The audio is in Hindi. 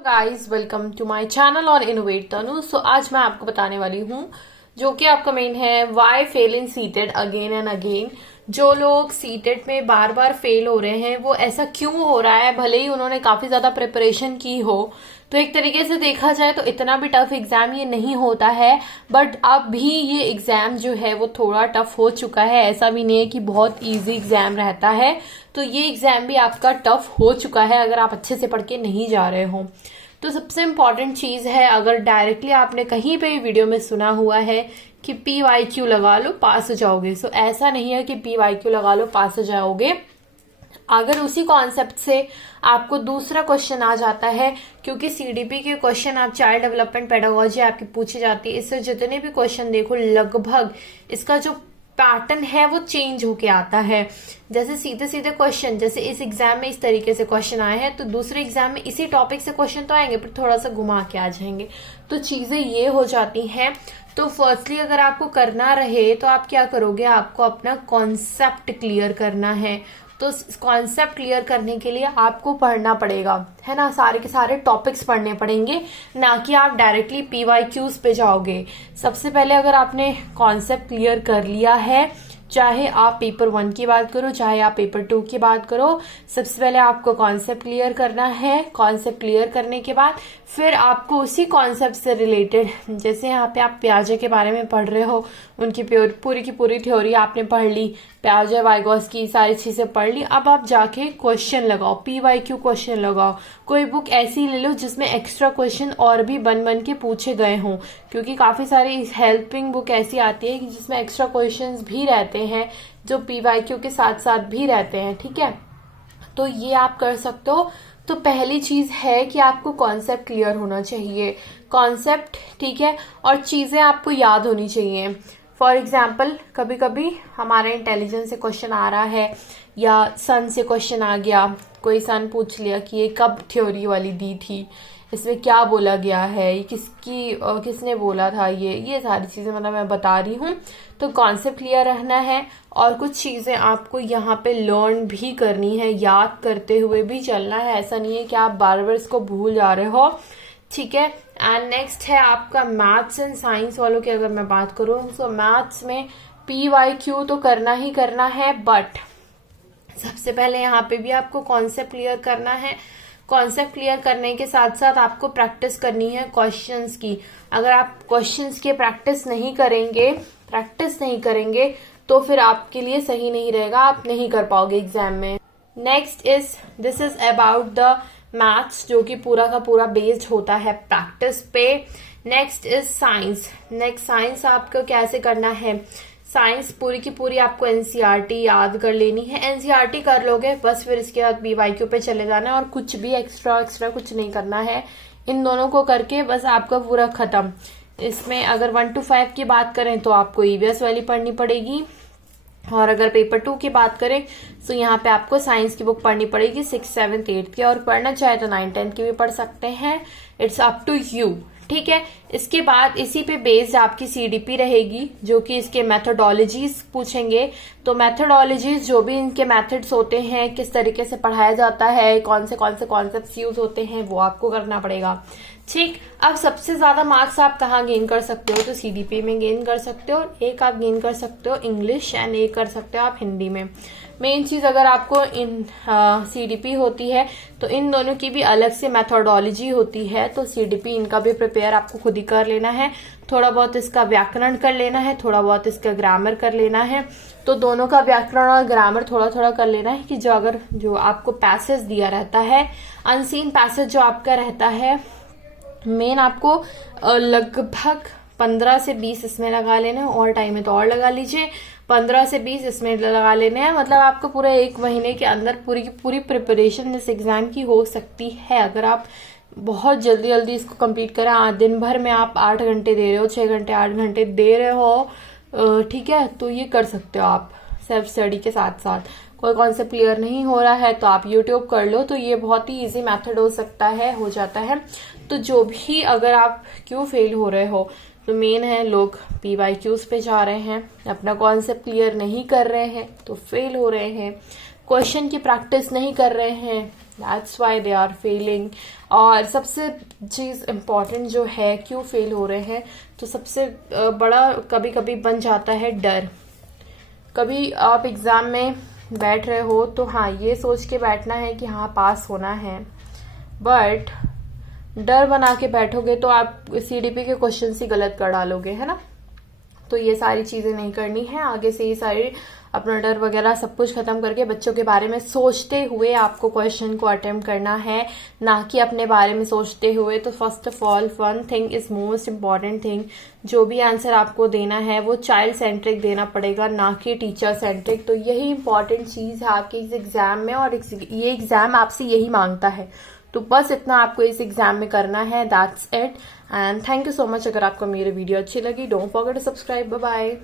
Guys, welcome to my channel और इनोवेट तनु। सो आज मैं आपको बताने वाली हूँ जो कि आपका मेन है why fail in seated again and again. जो लोग सीटेड में बार बार फेल हो रहे हैं वो ऐसा क्यों हो रहा है, भले ही उन्होंने काफी ज्यादा प्रिपरेशन की हो। तो एक तरीके से देखा जाए तो इतना भी टफ एग्जाम ये नहीं होता है, बट अब भी ये एग्जाम जो है वो थोड़ा टफ हो चुका है। ऐसा भी नहीं है कि बहुत इजी एग्जाम रहता है, तो ये एग्जाम भी आपका टफ हो चुका है अगर आप अच्छे से पढ़ के नहीं जा रहे हो। तो सबसे इम्पॉर्टेंट चीज है, अगर डायरेक्टली आपने कहीं पे वीडियो में सुना हुआ है कि PYQ लगा लो पास हो जाओगे, सो ऐसा नहीं है कि PYQ लगा लो पास हो जाओगे। अगर उसी कॉन्सेप्ट से आपको दूसरा क्वेश्चन आ जाता है, क्योंकि CDP के क्वेश्चन आप चाइल्ड डेवलपमेंट पेडागोजी आपकी पूछी जाती है, इससे जितने भी क्वेश्चन देखो लगभग इसका जो पैटर्न है वो चेंज होके आता है। जैसे सीधे सीधे क्वेश्चन, जैसे इस एग्जाम में इस तरीके से क्वेश्चन आए हैं, तो दूसरे एग्जाम में इसी टॉपिक से क्वेश्चन तो आएंगे पर थोड़ा सा घुमा के आ जाएंगे, तो चीजें ये हो जाती हैं। तो फर्स्टली अगर आपको करना रहे तो आप क्या करोगे, आपको अपना कॉन्सेप्ट क्लियर करना है। तो कॉन्सेप्ट क्लियर करने के लिए आपको पढ़ना पड़ेगा, है ना, सारे के सारे टॉपिक्स पढ़ने पड़ेंगे, ना कि आप डायरेक्टली PYQs पे जाओगे। सबसे पहले अगर आपने कॉन्सेप्ट क्लियर कर लिया है, चाहे आप पेपर 1 की बात करो चाहे आप पेपर 2 की बात करो, सबसे पहले आपको कॉन्सेप्ट क्लियर करना है। कॉन्सेप्ट क्लियर करने के बाद फिर आपको उसी कॉन्सेप्ट से रिलेटेड, जैसे यहाँ पे आप पियाजे के बारे में पढ़ रहे हो, उनकी पूरी की पूरी थ्योरी आपने पढ़ ली, पियाजे वाइगॉस की सारी चीजें पढ़ ली। अब आप जाके क्वेश्चन लगाओ, PYQ क्वेश्चन लगाओ। कोई बुक ऐसी ले लो जिसमें एक्स्ट्रा क्वेश्चन और भी बन बन के पूछे गए हों, क्योंकि काफी सारी हेल्पिंग बुक ऐसी आती है कि जिसमें एक्स्ट्रा क्वेश्चंस भी रहते हैं जो PYQ के साथ साथ भी रहते हैं। ठीक है, तो ये आप कर सकते हो। तो पहली चीज है कि आपको कॉन्सेप्ट क्लियर होना चाहिए, कॉन्सेप्ट, ठीक है, और चीजें आपको याद होनी चाहिए। फॉर एग्जाम्पल, कभी कभी हमारे इंटेलिजेंस से क्वेश्चन आ रहा है या सन से क्वेश्चन आ गया, कोई सन पूछ लिया कि ये कब थ्योरी वाली दी थी, इसमें क्या बोला गया है, किसने बोला था, ये सारी चीजें मतलब मैं बता रही हूँ। तो कॉन्सेप्ट क्लियर रहना है, और कुछ चीजें आपको यहाँ पे लर्न भी करनी है, याद करते हुए भी चलना है। ऐसा नहीं है कि आप बार बार इसको भूल जा रहे हो। ठीक है, एंड नेक्स्ट है आपका मैथ्स एंड साइंस वालों की अगर मैं बात करूँ, तो मैथ्स में PYQ तो करना ही करना है, बट सबसे पहले यहाँ पे भी आपको कॉन्सेप्ट क्लियर करना है। कॉन्सेप्ट क्लियर करने के साथ साथ आपको प्रैक्टिस करनी है क्वेश्चंस की। अगर आप क्वेश्चंस की प्रैक्टिस नहीं करेंगे तो फिर आपके लिए सही नहीं रहेगा, आप नहीं कर पाओगे एग्जाम में। Next this is about the maths, जो कि पूरा का पूरा बेस्ड होता है प्रैक्टिस पे। Next is science. Next science आपको कैसे करना है, साइंस पूरी की पूरी आपको NCERT याद कर लेनी है। NCERT कर लोगे बस, फिर इसके बाद PYQ पे चले जाना है, और कुछ भी एक्स्ट्रा कुछ नहीं करना है। इन दोनों को करके बस आपका पूरा खत्म। इसमें अगर 1 to 5 की बात करें तो आपको EVS वाली पढ़नी पड़ेगी, और अगर पेपर 2 की बात करें तो यहाँ पे आपको साइंस की बुक पढ़नी पड़ेगी 6th 7th 8th की, और पढ़ना चाहे तो 9th 10th की भी पढ़ सकते हैं, इट्स अप टू यू। ठीक है, इसके बाद इसी पे बेस्ड आपकी CDP रहेगी, जो कि इसके मेथोडोलॉजीज पूछेंगे। तो मेथोडोलॉजीज, जो भी इनके मेथड्स होते हैं, किस तरीके से पढ़ाया जाता है, कौन से कॉन्सेप्ट्स यूज होते हैं, वो आपको करना पड़ेगा। ठीक, अब सबसे ज्यादा मार्क्स आप कहाँ गेन कर सकते हो, तो CDP में गेन कर सकते हो, एक आप गेन कर सकते हो इंग्लिश, एंड एक कर सकते हो आप हिंदी में। मेन चीज अगर आपको इन CDP होती है तो इन दोनों की भी अलग से मेथोडोलॉजी होती है, तो CDP इनका भी प्रिपेयर आपको खुद ही कर लेना है। थोड़ा बहुत इसका व्याकरण कर लेना है, थोड़ा बहुत इसका ग्रामर कर लेना है। तो दोनों का व्याकरण और ग्रामर थोड़ा थोड़ा कर लेना है, कि जो आपको पैसेज दिया रहता है, अनसीन पैसेज जो आपका रहता है, मेन आपको लगभग 15 से 20 इसमें लगा लेना है, और टाइम है तो और लगा लीजिए, 15 से 20 इसमें लगा लेने हैं। मतलब आपको पूरे 1 महीने के अंदर पूरी की पूरी प्रिपरेशन इस एग्जाम की हो सकती है, अगर आप बहुत जल्दी जल्दी इसको कंप्लीट करें। दिन भर में आप 8 घंटे दे रहे हो, 6 घंटे 8 घंटे दे रहे हो, ठीक है, तो ये कर सकते हो आप सेल्फ स्टडी के साथ साथ। कोई कॉन्सेप्ट क्लियर नहीं हो रहा है तो आप YouTube कर लो, तो ये बहुत ही इजी मेथड हो जाता है। तो जो भी, अगर आप क्यों फेल हो रहे हो, तो मेन है लोग PYQs पे जा रहे हैं, अपना कॉन्सेप्ट क्लियर नहीं कर रहे हैं तो फेल हो रहे हैं, क्वेश्चन की प्रैक्टिस नहीं कर रहे हैं that's why they are failing. और सबसे चीज इम्पॉर्टेंट जो है क्यों फेल हो रहे हैं, तो सबसे बड़ा कभी कभी बन जाता है डर। कभी आप एग्जाम में बैठ रहे हो तो हाँ ये सोच के बैठना है कि हाँ पास होना है, बट डर बना के बैठोगे तो आप CDP के क्वेश्चन ही गलत कर डालोगे, है ना। तो ये सारी चीजें नहीं करनी है। आगे से ये सारी अपना डर वगैरह सब कुछ खत्म करके बच्चों के बारे में सोचते हुए आपको क्वेश्चन को अटेम्प्ट करना है, ना कि अपने बारे में सोचते हुए। तो first of all one thing is most important thing, जो भी आंसर आपको देना है वो चाइल्ड सेंट्रिक देना पड़ेगा, ना कि टीचर सेंट्रिक। तो यही इंपॉर्टेंट चीज है आपके इस एग्जाम में, और ये एग्जाम आपसे यही मांगता है। तो बस इतना आपको इस एग्जाम में करना है, that's it. And thank you so much. अगर आपको मेरी वीडियो अच्छी लगी, don't forget to subscribe. Bye bye.